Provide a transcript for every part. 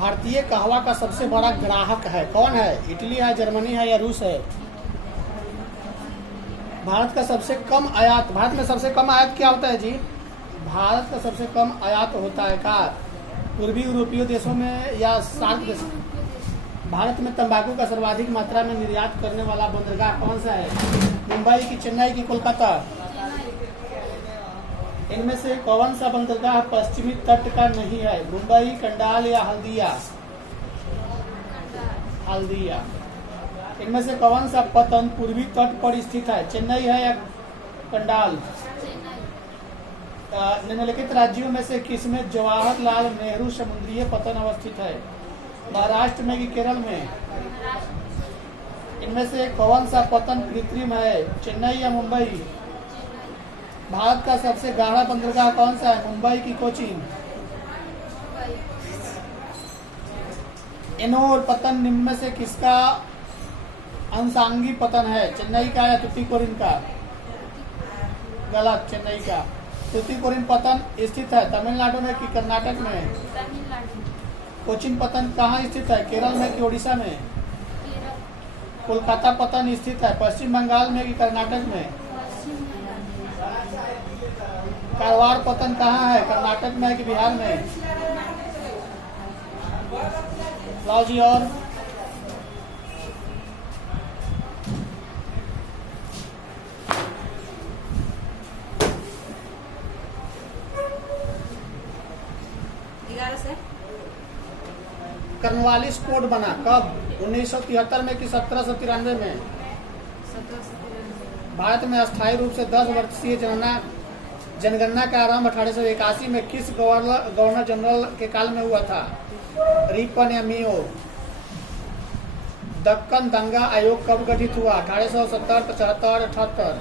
भारतीय कहवा का सबसे बड़ा ग्राहक है? कौन है? इटली है, जर्मनी है या रूस है? भारत में सबसे कम आयात क्या होता है जी? भारत का सबसे कम आयात होता है का पूर्वी यूरोपीय देशों में या सार्क देशों में? भारत में तंबाकू का सर्वाधिक मात्रा में निर्यात करने वाला बंदरगाह कौन सा है? मुंबई की, चेन्नई की, कोलकाता? इनमें से कौन सा बंदरगाह पश्चिमी तट का नहीं है? मुंबई, कंडाल या हल्दिया? हल्दिया। इनमें से कौन सा पतन पूर्वी तट पर स्थित है? चेन्नई है या कंडाल? निम्नलिखित राज्यों में से किसमें जवाहरलाल नेहरू समुद्रीय पतन अवस्थित है? महाराष्ट्र में कि केरल में? इनमें से कौन सा पतन कृत्रिम है? चेन्नई या मुंबई? भारत का सबसे गाढ़ा बंदरगाह कौन सा है? मुंबई की, कोचीन? एनोर पतन निम्न में से किसका अंशांगी पतन है? चेन्नई का या तुतीकोरिन का? गलत, चेन्नई का। तुतीकोरिन पतन स्थित है तमिलनाडु में कि कर्नाटक में? कोचीन पतन कहाँ स्थित है? केरल में कि ओडिशा में? कोलकाता पतन स्थित है पश्चिम बंगाल में कि कर्नाटक में? कारवार पतन कहाँ है? कर्नाटक में कि बिहार में? लाओ जी। और कर्नवालिस कोड बना कब? 1973 में कि 1793 में? भारत में अस्थायी रूप से 10 वर्षीय जनगणना का आरंभ 1881 में किस गवर्नर जनरल के काल में हुआ था? रिपन या मियो? दक्कन दंगा आयोग कब गठित हुआ? 1870, 75, 78?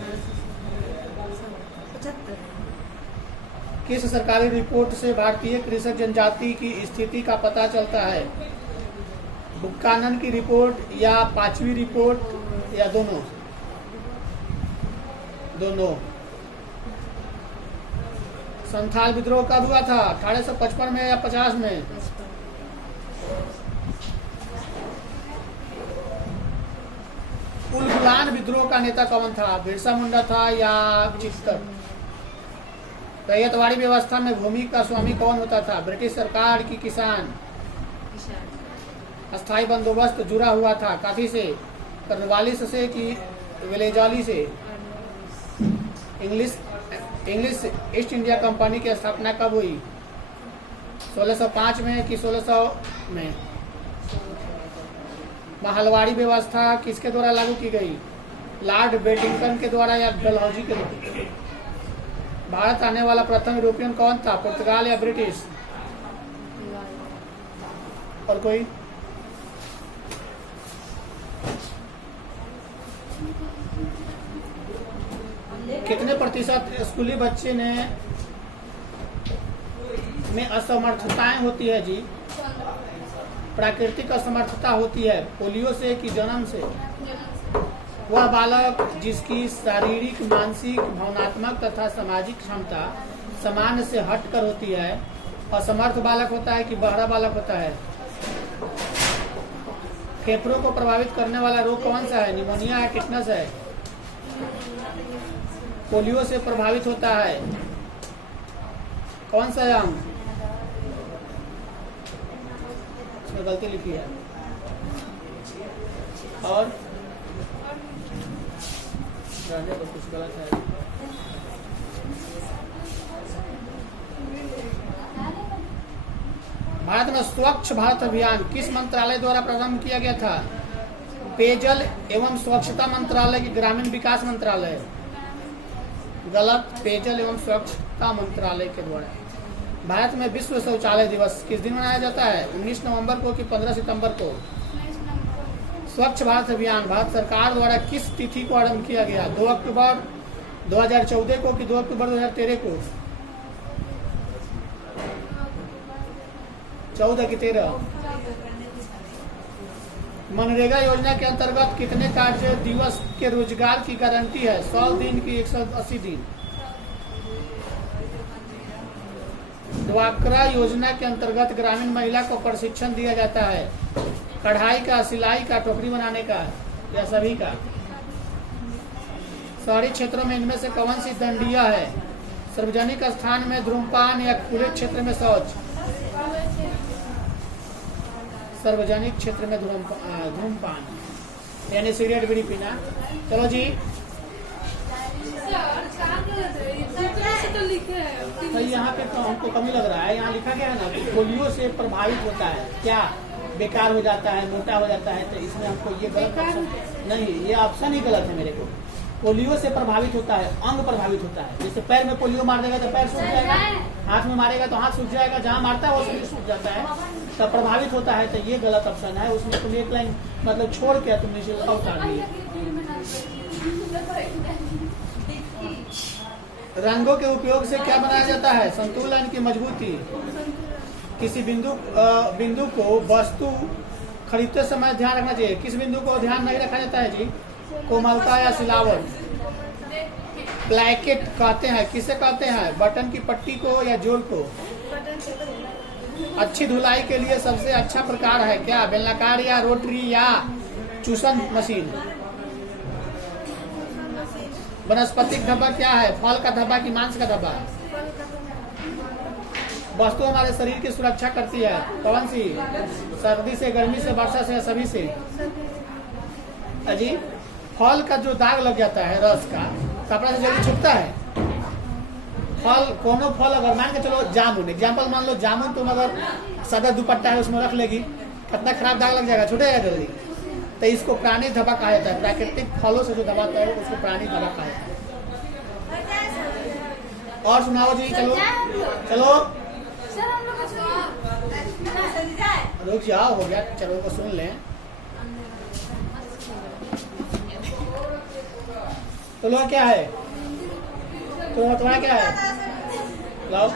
किस सरकारी रिपोर्ट से भारतीय कृषक जनजाति की स्थिति का पता चलता है? बुक्कानन की रिपोर्ट या पांचवी रिपोर्ट या दोनों? दोनों। संथाल विद्रोह कब हुआ था? 1855 में या 50 में? उलगुलान विद्रोह का नेता कौन था? बिरसा मुंडा था या चित्तर? रैयतवाड़ी व्यवस्था में भूमि का स्वामी कौन होता था? ब्रिटिश सरकार की किसान? अस्थायी बंदोबस्त जुड़ा हुआ था काफी से? कर्नवालिस से कि वेलेजाली से? इंग्लिश ईस्ट इंडिया कंपनी की स्थापना कब हुई? 1605 में कि 1600 में? महलवाड़ी व्यवस्था किसके द्वारा लागू की गई? लॉर्ड बेटिंगटन के द्वारा या डलहौजी के द्वारा? भारत आने वाला प्रथम यूरोपियन कौन था? पुर्तगाल या ब्रिटिश? और कोई? कितने प्रतिशत स्कूली बच्चे में असमर्थताएं होती है जी? प्राकृतिक असमर्थता होती है पोलियो से कि जन्म से? वह बालक जिसकी शारीरिक, मानसिक, भावनात्मक तथा सामाजिक क्षमता सामान्य से हटकर होती है असमर्थ बालक होता है कि बहरा बालक होता है? फेफड़ों को प्रभावित करने वाला रोग कौन सा है? निमोनिया है, टिटनस है? पोलियो से प्रभावित होता है कौन सा अंग? इसमें गलती लिखी है। और कुछ गलत है। भारत में स्वच्छ भारत अभियान किस मंत्रालय द्वारा प्रारंभ किया गया था? पेयजल एवं स्वच्छता मंत्रालय की ग्रामीण विकास मंत्रालय? गलत, पेयजल एवं स्वच्छता मंत्रालय के द्वारा। भारत में विश्व शौचालय दिवस किस दिन मनाया जाता है? 19 नवंबर को कि 15 सितंबर को? स्वच्छ भारत अभियान भारत सरकार द्वारा किस तिथि को आरंभ किया गया? 2 अक्टूबर 2014 को कि 2 अक्टूबर 2013 को? 14 की 13? मनरेगा योजना के अंतर्गत कितने कार्य दिवस के रोजगार की गारंटी है? 100 दिन की 180 दिन? ड्वाक्रा योजना के अंतर्गत ग्रामीण महिला को प्रशिक्षण दिया जाता है, कढ़ाई का, सिलाई का, टोकरी बनाने का, या सभी का। शहरी क्षेत्रों में इनमें से कौन सी दंडनीय है? सार्वजनिक स्थान में धूम्रपान या खुले क्षेत्र में शौच? सार्वजनिक क्षेत्र में धूम्रपान यानी सिगरेट बीड़ी पीना। चलो जी, तो यहाँ पे तो हमको कमी लग रहा है। यहाँ लिखा गया है ना कि पोलियो से प्रभावित होता है, क्या बेकार हो जाता है, मोटा हो जाता है, तो इसमें हमको ये गलत ऑप्शन नहीं, ये ऑप्शन ही गलत है मेरे को। पोलियो से प्रभावित होता है, अंग प्रभावित होता है। जैसे पैर में पोलियो मार देगा तो पैर सूख जाएगा, हाथ में मारेगा तो हाथ सूख जाएगा, जहाँ मारता है वो शरीर सूख जाता है, तो प्रभावित होता है। तो ये गलत ऑप्शन है। उसमें तुम एक लाइन मतलब छोड़ के तुमने इसे उतार दिया। रंगों के उपयोग से क्या बनाया जाता है? संतुलन की मजबूती। किसी बिंदु को वस्तु खरीदते समय ध्यान रखना चाहिए। किस बिंदु को ध्यान नहीं रखा जाता है जी? कोमलता या सिलावट। प्लैकेट कहते हैं, किसे कहते हैं? बटन की पट्टी को या जोड़ को? अच्छी धुलाई के लिए सबसे अच्छा प्रकार है क्या? बेलनाकार या रोटरी या चूसन मशीन? वनस्पतिक धब्बा क्या है? फल का धब्बा की मांस का धब्बा? वस्तु हमारे शरीर की सुरक्षा करती है, कौन सी? सर्दी से, गर्मी से, वर्षा से या सभी से? अजी, फल का जो दाग लग जाता है रस का, कपड़ा से जल्दी छुपता है। फल, कोनो फल अगर मान के चलो जामुन, एग्जाम्पल मान लो जामुन, तुम अगर सादा दुपट्टा है उसमें रख लेगी, कितना खराब दाग लग जाएगा, छूटेगा जल्दी। तो इसको प्राणी धब्बा कहा जाता है। प्राकृतिक फलों से जो दबाता है उसको प्राणी धब्बा कहा जाता है। और सुनाओ जी, चलो चलो रुक जाओ, हो गया, चलो को सुन लें। तो लो क्या है? तो तुम्हारा क्या है? लाओ।